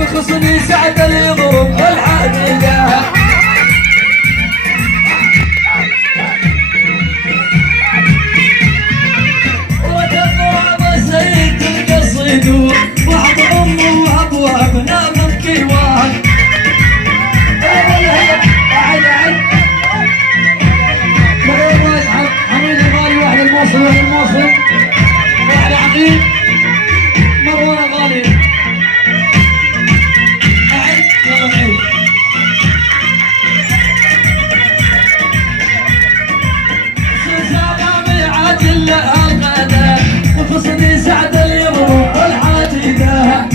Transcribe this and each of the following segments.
وخصني سعد اليضرب والحديده وحط امه وابوابنا من كيوان حميد الغالي واحد الموصل واحد الموصل واحد عقيل مروان الغالي اعد يلا نعيد سلسلة عادل لها الغدا وخصني سعد اليضرب والحديده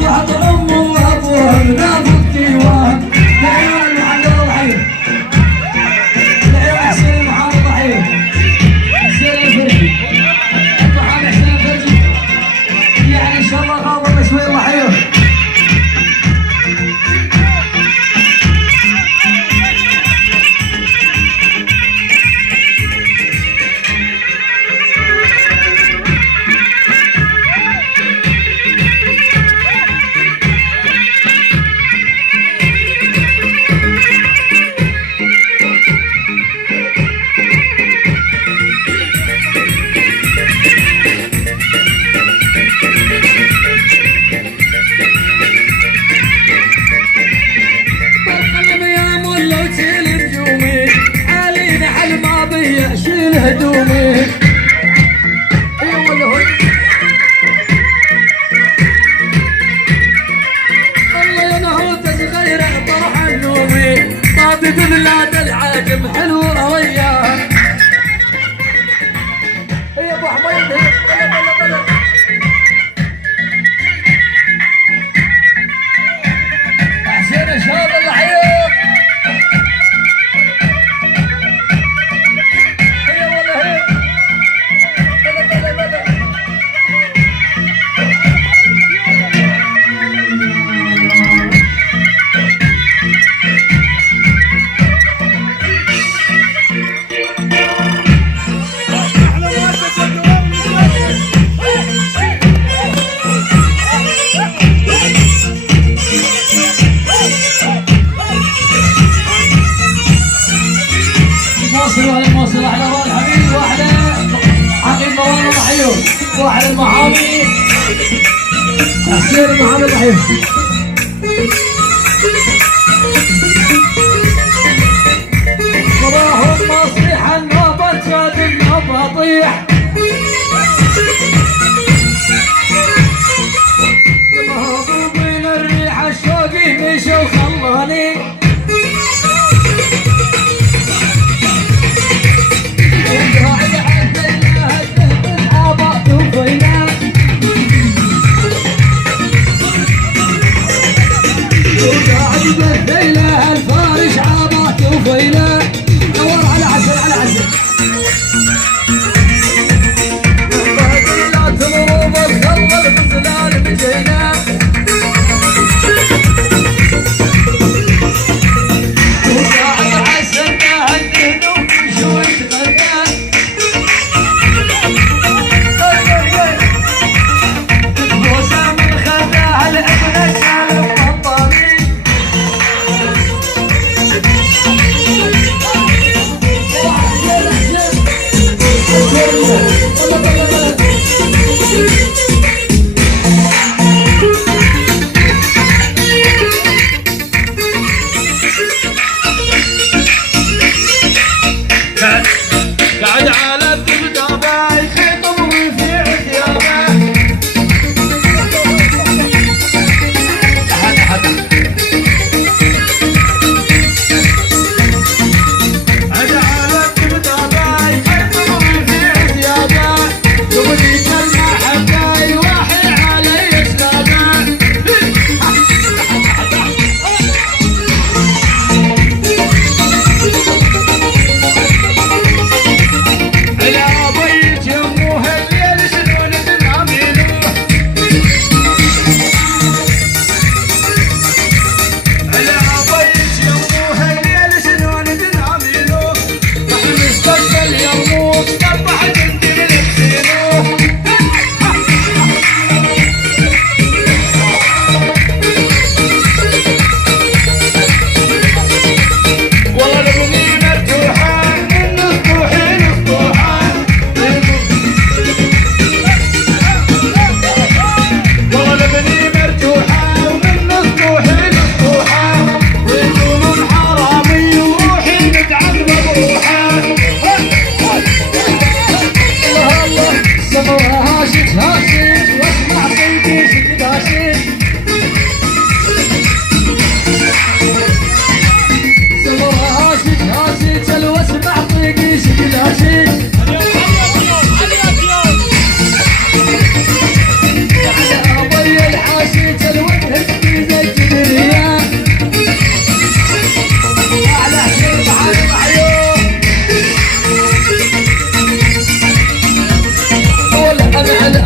وحط امه وابوها بنام الديوان لعيون محمد الضحيه لعيون حسين محمد الضحيه حسين الفرجي محمد حسين الفرجي يعني ان شاء الله غاضب شوي ضحيه شيل هدومي الله ينهوت صغير طرح النومي طابت بلاد العجم حلوه وياه يا ابو حميد حسين الشباب الضحيه الموصل واحد ابو الحبيب واحد عقيل مروان الضحيه واحد المحامي حسين محمد الضحيه صباح مصيح النوبه جاد النوبه طيح مهضوب من الريح الشوقي مشى وخلاني بديله الفارش عابات وفيله دور على عسل على عسل بديله تضرب الخلل بزلال بجينا وقاعد عسل تهدد وشوي تغنى وسام خذاها الابن سالم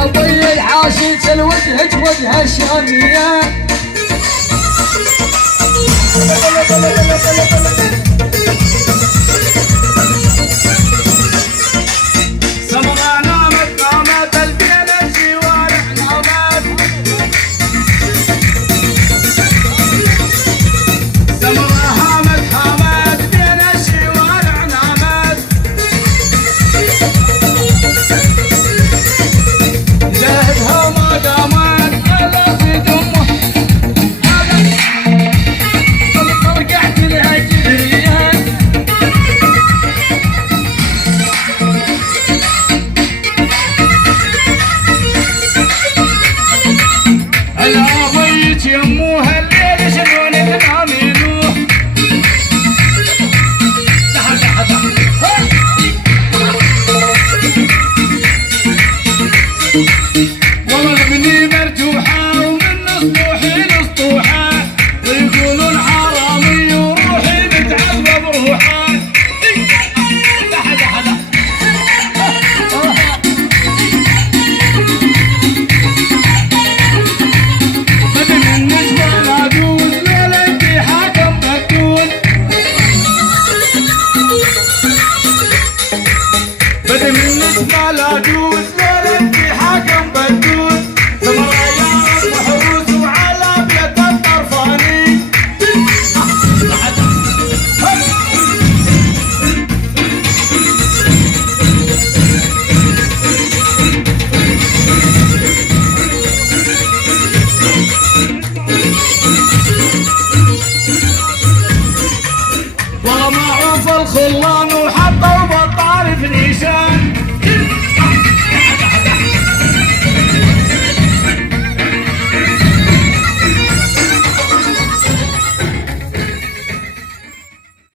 ابوي الحاشية الوجهك وجه الشامية سمرة نامت نامت البين الجوارح نامت سمرة هامت هامت بين الجوارح نامت زهدها ما دامت الا في دمه رجعت لها جريان الابيت يموها الليل شلون تنامينوه والله مني مرجوحه ومن سطوحي لسطوحه ويقولون حرامي وروحي متعذب بروحه بدي من نسوة لا دوز ليلتي حاكم بكون بدي من نسوة لا دوز